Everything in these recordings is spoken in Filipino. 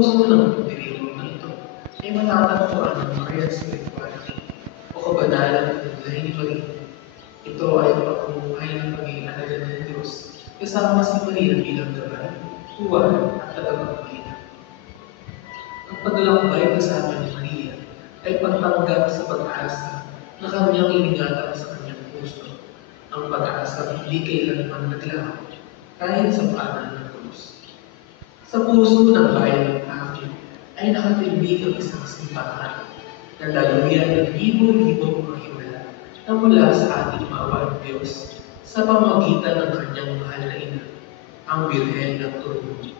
puso ng pagdiriwang na ito ay matatagpuan ng Marian spirituality o kabanalan ng buhay ni Maria. Ito ay pagmumuhay ng pagiging alala ng Diyos kasama si Maria bilang gabay, huwan at tagapagpalita. Ang paglalakbay kasama ni Maria ay pagtanggap sa pag-asa na kanyang iningatan sa kanyang puso. Ang pag-asa hindi kailanman naglaho kahit sa paanan ng krus. Sa puso ng bayan ng Akin ay nakatibig ang isang simbahan na daluyan ng libo-libong mga himala na mula sa ating maawang Diyos sa pamamagitan ng kanyang mahal na ina, ang Birhen ng Turumba.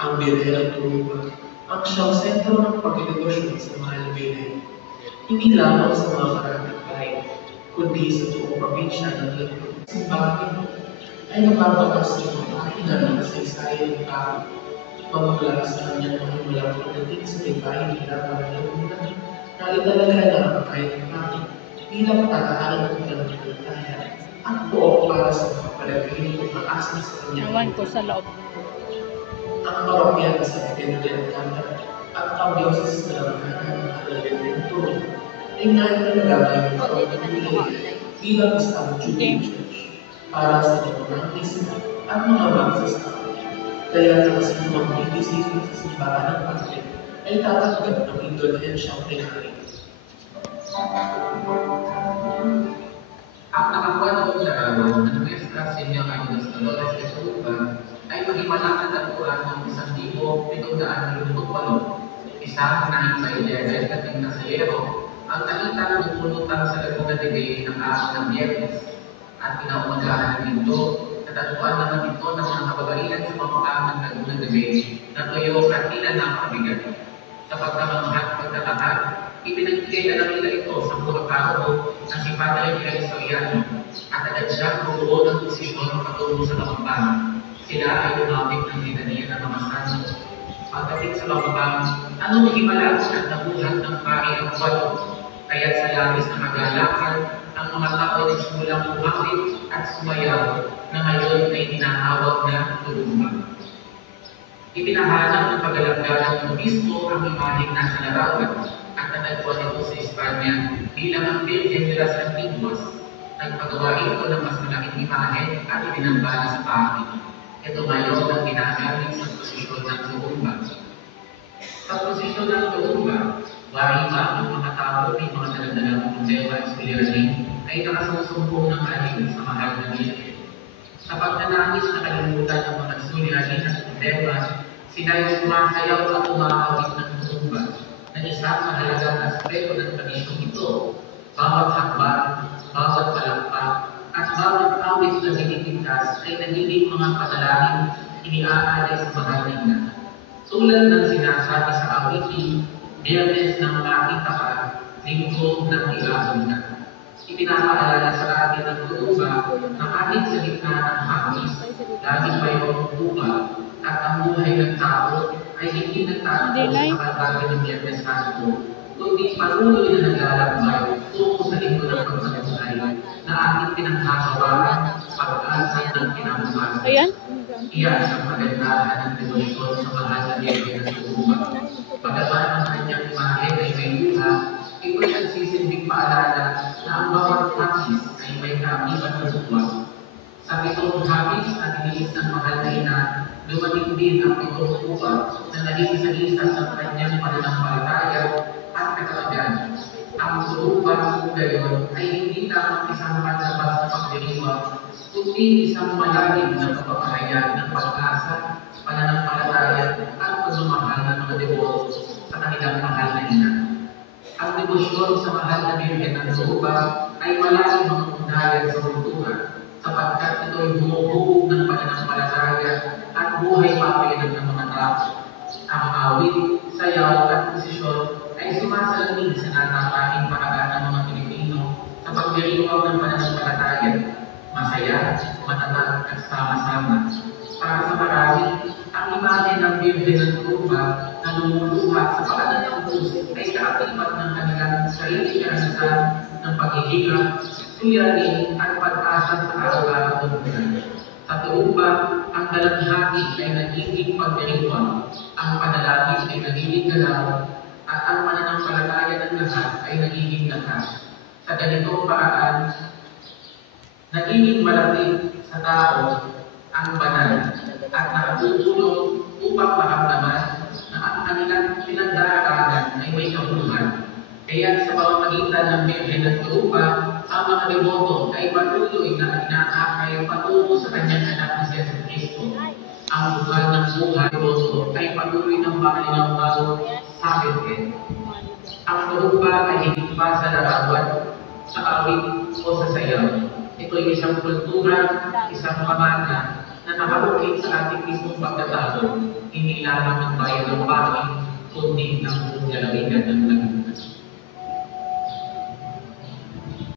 Ang Birhen ng Turumba ang siyang sentro ng pagdedebosyon sa mahal na Birhen, hindi lamang sa mga kapitbahay, kundi sa buong probinsya ng Laguna. Simbahan ay napapakas ng mga ahinan ng kasaysayan ng tao, mamula sa kanyang mga himulang pagdating sa baybayin ng Hirapan ng Laguna na italagay na ang kahit ng akin bilang tahanan ng kalagayan at buo para sa mga palagay ng pag-asa sa kanyang. Ewan ko sa loob. Ang parokya sa Pedro de Alcantara at ang Diocese na Langhanan ng Alabenturo ay naitalaga ng pag-ibigay bilang isang Jubilee Church para sa mga isip at mga magsasaka. Kaya ang sinumang bibisita sa simbahan ng Panginoon ay tatanggap ng indulhensyang tinahari. Ang nakakwento ng larawan ng Nuestra Señora de los Dolores de Turumba ay maghimalang natagpuan ng 1,758, isang nahing sa Ilere dating na Sayero, ang nakita ng pulutan sa Laguna de Bay ng araw ng Biyernes at pinaumagahan nito. Natagpuan naman ito ng mga kababaihan sa pamukhaan ng Laguna de Bay na tuyo at tila napakabigat. Sa pagkamanghat pagtataka, ipinagbigay na nila ito sa Puraparo na si Padre Miguel Soriano at agad siyang buo ng posisyon patungo sa Lamambang. Sila ay lumapit ng litanya ng mga santo. Pagdating sa Lamambang, anong himala at nabuhat ng pari ang kwado? Kaya't sa labis na magalakan, ang mga tao ay simulang lumapit at sumayaw na ngayon ay tinahawag na Turumba. Ipinahanap ng paglalanggalang ng obispo ang imaheng nasa larawan at natagpuan ito sa Espanya bilang ang Virgen de las Antiguas. Nagpagawa ito ng mas malaking imahe at ibinambana sa pangit. Ito ngayon ang ginagamit sa posisyon ng Turumba. Sa posisyon ng Turumba, warima ang mga tao may mga daladalang konsewa at siliranin ay nakasusumbong ng alin sa mahal na Virgen. Sa pagnanangis na kalimutan ng mga suliranin at konsewa, sila ay sumasayaw at umahawit ng Turumba na isang mahalagang aspeto ng tradisyong ito. Bawat hakbang, bawat palakpak, at bawat awit na diniligtas ay nagiging mga panalangin iniaalay sa mahal na ina. Tulad ng sinasabi sa awitin, Biyernes ng makita ka, linggo ng ilahon ka. Ipinapaalala sa atin ng Turumba na kahit sa gitna ng hangis, lagi mayroong buka at ang buhay ng tao ay hindi nagtatapos sa kalbagan ng Biyernes Santo, kundi patuloy na naglalakbay tungo sa linggo ng pagsamuhay na ating pinagkakawaan pag-asa ng kinabukasan. Iyan ang pagandahan ng devotion sa mahal na Biyernes ng Turumba. Pagaman ang kanyang imahe ay may luha, ito'y nagsisinding paalala na ang bawat hapis ay may kamitan ng buwan. Sa pitong hapis at iniis ng mahal na ina, dumating din ang pitong buwan na naging isa-isa sa kanyang pananampalataya at katatagan. Ang Turumba ngayon ay hindi lamang isang pansabas na pagdiriwang, kundi isang malalim na kapapahayag ng pag-asa, pananampalataya at pagmamahal ng mga deboto sa kanilang mahal na ina. Ang debosyon sa mahal na Birhen ng Turumba ay malalim ang ugnayan sa kultura, sapagkat ito'y bumubuog ng pananampalataya at buhay papayanan ng mga tao. Ang awit, sayaw at posisyon ay sumasalamin sa natapaning paraan ng mga Pilipino sa pagdiriwang ng pananampalataya, masaya, matatag at sama-sama. Para sa marami, ang imahe ng Birhen ng Turumba na lumuluha sa paanan ng Diyos ay kaakibat ng kanilang sarili karanasan ng paghihirap, suliranin at pag-asa sa araw-araw ng buhay. Sa Turumba, ang dalanghati ay nagiging pagdiriwang, ang panalangin Sa ganitong paraan, nagiging malapit sa tao ang banal at nakatutulong upang maramdaman na ang kanilang pinagdaraanan ay may kabuluhan. Kaya sa pamamagitan ng Birhen at Lupa, ang mga deboto ay patuloy na inaakay patungo sa kanyang anak na si Yesu Cristo. Ang buhay ng buhay deboto ay patuloy ng pakalinaw sa Birhen. Ang lupa ay higit pa sa larawan, sa awit o sa sayaw. Ito ay isang kultura, isang pamana na nakaukit sa ating mismong pagkatao, hindi lamang ng bayan ng pangin, kundi ng buong lalawigan ng